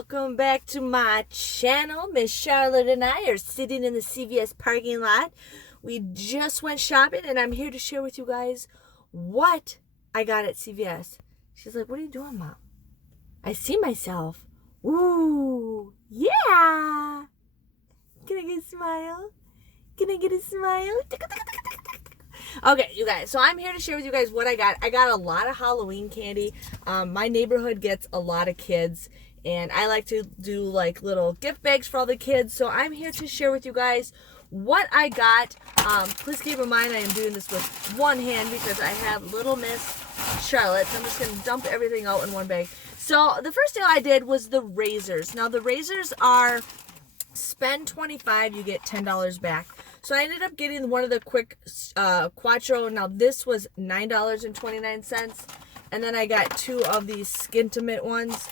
welcome back to my channel. Miss Charlotte and I are sitting in the CVS parking lot. We just went shopping and I'm here to share with you guys what I got at CVS. She's like, what are you doing, Mom? I see myself. Ooh, yeah. Can I get a smile? Can I get a smile? Okay, you guys, so I'm here to share with you guys what I got. I got a lot of Halloween candy. My neighborhood gets a lot of kids, and I like to do like little gift bags for all the kids. So I'm here to share with you guys what I got. Please keep in mind I am doing this with one hand because I have little Miss Charlotte. So I'm just going to dump everything out in one bag. So the first deal I did was the razors. Now the razors are spend $25, you get $10 back. So I ended up getting one of the quick Quattro. Now this was $9.29, and then I got two of these Skintimate ones.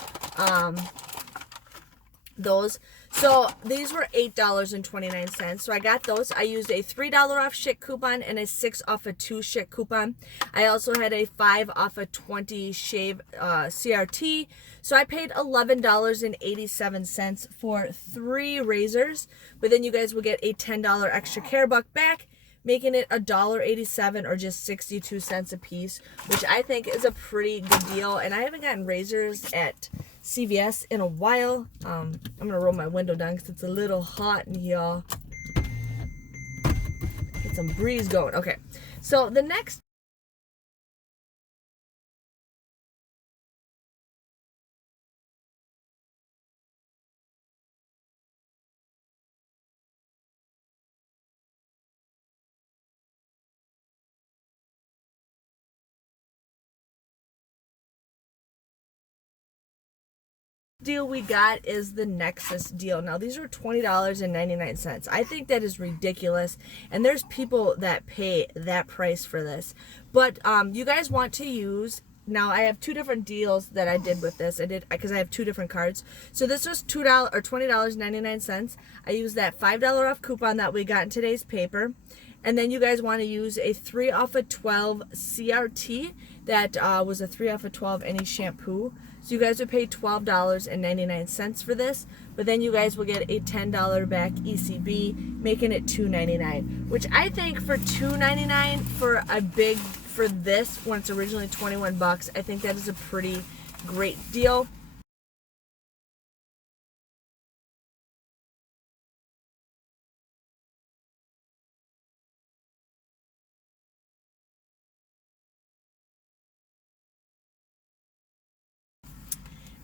Those. So these were $8.29. So I got those. I used a $3 off Schick coupon and a 6 off a 2 Schick coupon. I also had a 5 off a 20 shave CRT. So I paid $11.87 for 3 razors. But then you guys will get a $10 extra care buck back, making it $1.87 or just 62 cents a piece, which I think is a pretty good deal. And I haven't gotten razors at CVS in a while. I'm gonna roll my window down because it's a little hot in here. Get some breeze going. Okay, so the next deal we got is the Nexxus deal. Now these are $20.99. I think that is ridiculous, and there's people that pay that price for this. But you guys want to use, now I have two different deals that I did with this. I did because I have two different cards. So this was $2 or $20.99. I used that $5 off coupon that we got in today's paper. And then you guys want to use a 3 off of 12 CRT. That was a 3 off of 12 any shampoo. So you guys would pay $12.99 for this. But then you guys will get a $10 back ECB, making it $2.99. Which I think for $2.99 for a big, for this, when it's originally 21 bucks, I think that is a pretty great deal.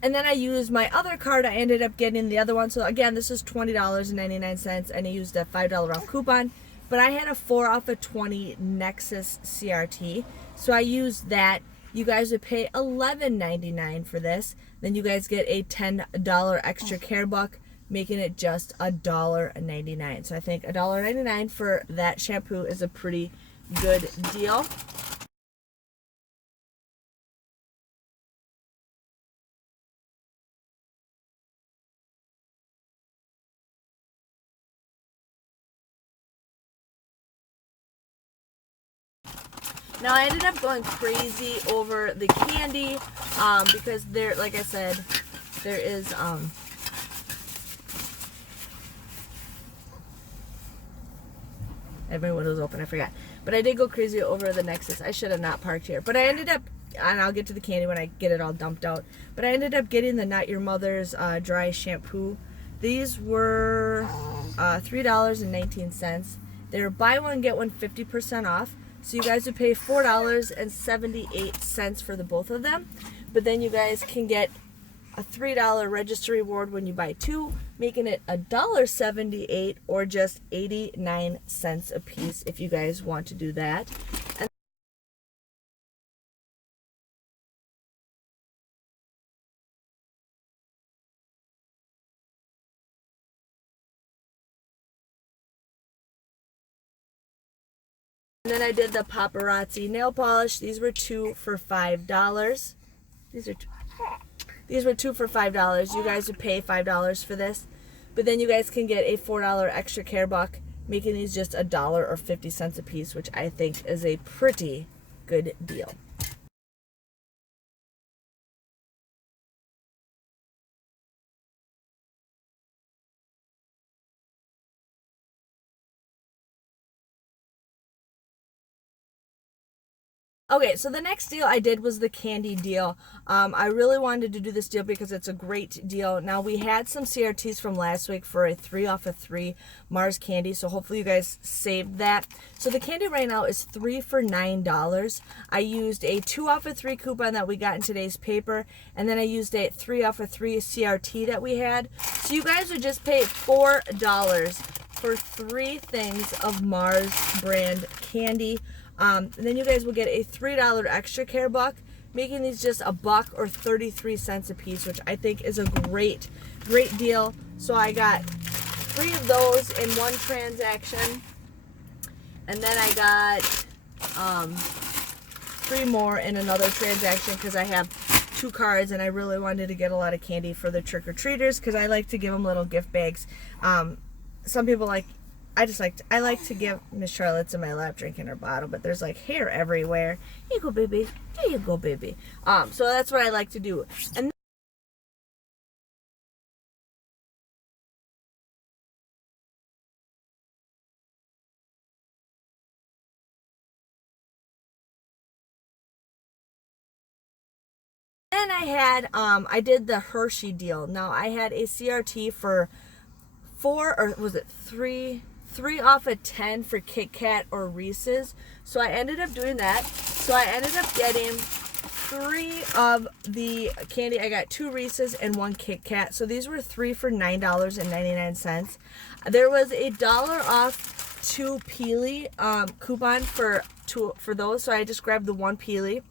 And then I used my other card. I ended up getting the other one. So again, this is $20.99, and I used a $5 off coupon. But I had a 4 off of 20 Nexxus CRT. So I used that. You guys would pay $11.99 for this. Then you guys get a $10 extra care buck, making it just $1.99. So I think $1.99 for that shampoo is a pretty good deal. Now I ended up going crazy over the candy because there, like I said, there is my window's open, I forgot. But I did go crazy over the Nexxus. I should have not parked here. But I ended up, and I'll get to the candy when I get it all dumped out. But I ended up getting the Not Your Mother's dry shampoo. These were $3.19. They were buy one, get one 50% off. So you guys would pay $4.78 for the both of them. But then you guys can get a $3 register reward when you buy 2, making it $1.78 or just 89 cents a piece if you guys want to do that. And then I did the paparazzi nail polish. These were 2 for $5. These were 2 for $5. You guys would pay $5 for this. But then you guys can get a $4 extra care buck, making these just $1 or 50 cents a piece, which I think is a pretty good deal. Okay, so the next deal I did was the candy deal. I really wanted to do this deal because it's a great deal. Now, we had some CRTs from last week for a 3 off of 3 Mars candy, so hopefully you guys saved that. So the candy right now is 3 for $9. I used a 2 off of 3 coupon that we got in today's paper, and then I used a 3 off of 3 CRT that we had. So you guys would just pay $4 for 3 things of Mars brand candy. And then you guys will get a $3 extra care buck, making these just $1 or 33 cents a piece, which I think is a great deal. So I got 3 of those in one transaction, and then I got 3 more in another transaction because I have 2 cards and I really wanted to get a lot of candy for the trick-or-treaters because I like to give them little gift bags. Some people I like to give Miss Charlotte's in my lap drinking her bottle, but there's like hair everywhere. Here you go, baby. There you go, baby. So that's what I like to do. And then I had, I did the Hershey deal. Now I had a CRT for 4, or was it 3 off of 10 for Kit Kat or Reese's. So I ended up doing that. So I ended up getting 3 of the candy. I got 2 Reese's and 1 Kit Kat. So these were 3 for $9.99. There was a $1 off 2 Peely coupon for those. So I just grabbed the 1 Peely.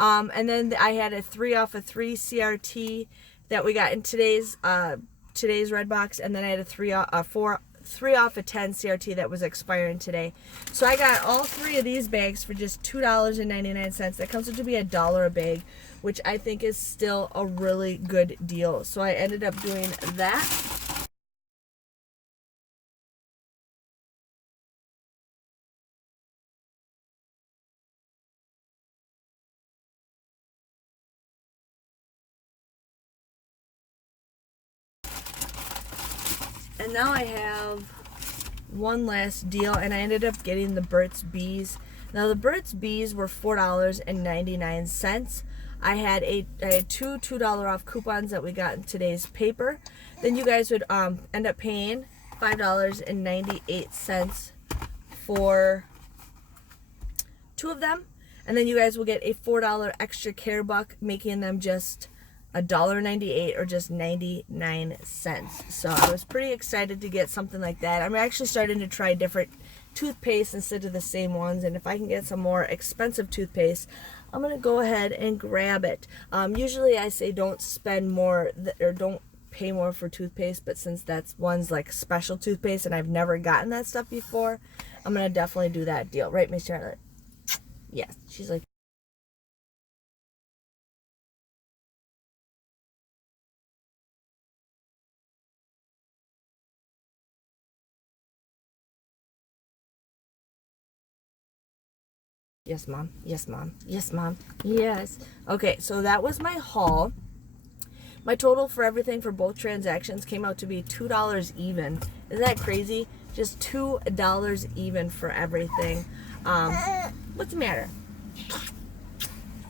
And then I had a 3 off of 3 CRT that we got in today's red box, and then I had a 3 off of 10 CRT that was expiring today. So I got all 3 of these bags for just $2.99. That comes out to be $1 a bag, which I think is still a really good deal. So I ended up doing that. And now I have one last deal, and I ended up getting the Burt's Bees. Now the Burt's Bees were $4.99. I had 2 $2 off coupons that we got in today's paper. Then you guys would end up paying $5.98 for 2 of them, and then you guys will get a $4 extra care buck, making them just $1.98 or just 99 cents. So I was pretty excited to get something like that. I'm actually starting to try different toothpaste instead of the same ones, and if I can get some more expensive toothpaste, I'm gonna go ahead and grab it. Usually I say don't spend more or don't pay more for toothpaste, but since that's one's like special toothpaste and I've never gotten that stuff before, I'm gonna definitely do that deal, right, Miss Charlotte? Yes, she's like, yes, Mom. Yes, Mom. Yes, Mom. Yes. Okay, so that was my haul. My total for everything for both transactions came out to be $2 even. Isn't that crazy? Just $2 even for everything. What's the matter?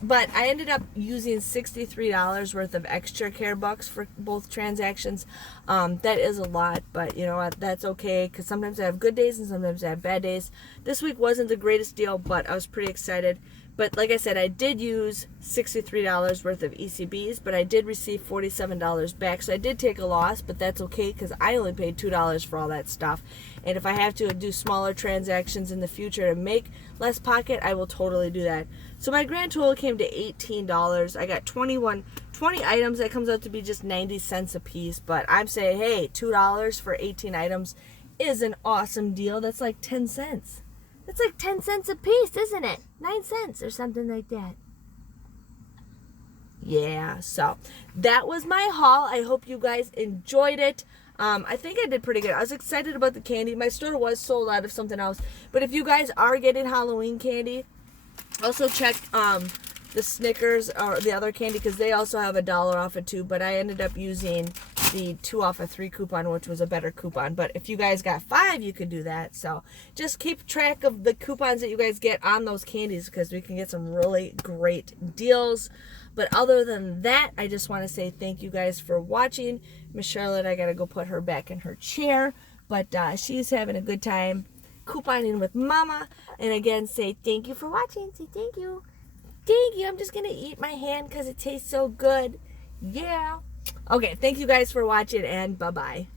But I ended up using $63 worth of extra care bucks for both transactions. That is a lot, but you know what? That's okay, because sometimes I have good days and sometimes I have bad days. This week wasn't the greatest deal, but I was pretty excited. But like I said, I did use $63 worth of ECBs, but I did receive $47 back. So I did take a loss, but that's okay because I only paid $2 for all that stuff. And if I have to do smaller transactions in the future to make less pocket, I will totally do that. So my grand total came to $18. I got 20 items. That comes out to be just 90 cents a piece. But I'm saying, hey, $2 for 18 items is an awesome deal. That's like 10 cents. That's like 10 cents a piece, isn't it? 9 cents or something like that. Yeah, so that was my haul. I hope you guys enjoyed it. I think I did pretty good. I was excited about the candy. My store was sold out of something else. But if you guys are getting Halloween candy, also check the Snickers or the other candy because they also have $1 off it too. But I ended up using the 2 off of 3 coupon, which was a better coupon. But if you guys got 5, you could do that. So just keep track of the coupons that you guys get on those candies, because we can get some really great deals. But other than that, I just want to say thank you guys for watching. Miss Charlotte, I got to go put her back in her chair. But she's having a good time couponing with Mama. And again, say thank you for watching. Say thank you. Thank you. I'm just going to eat my hand because it tastes so good. Yeah. Okay, thank you guys for watching, and bye-bye.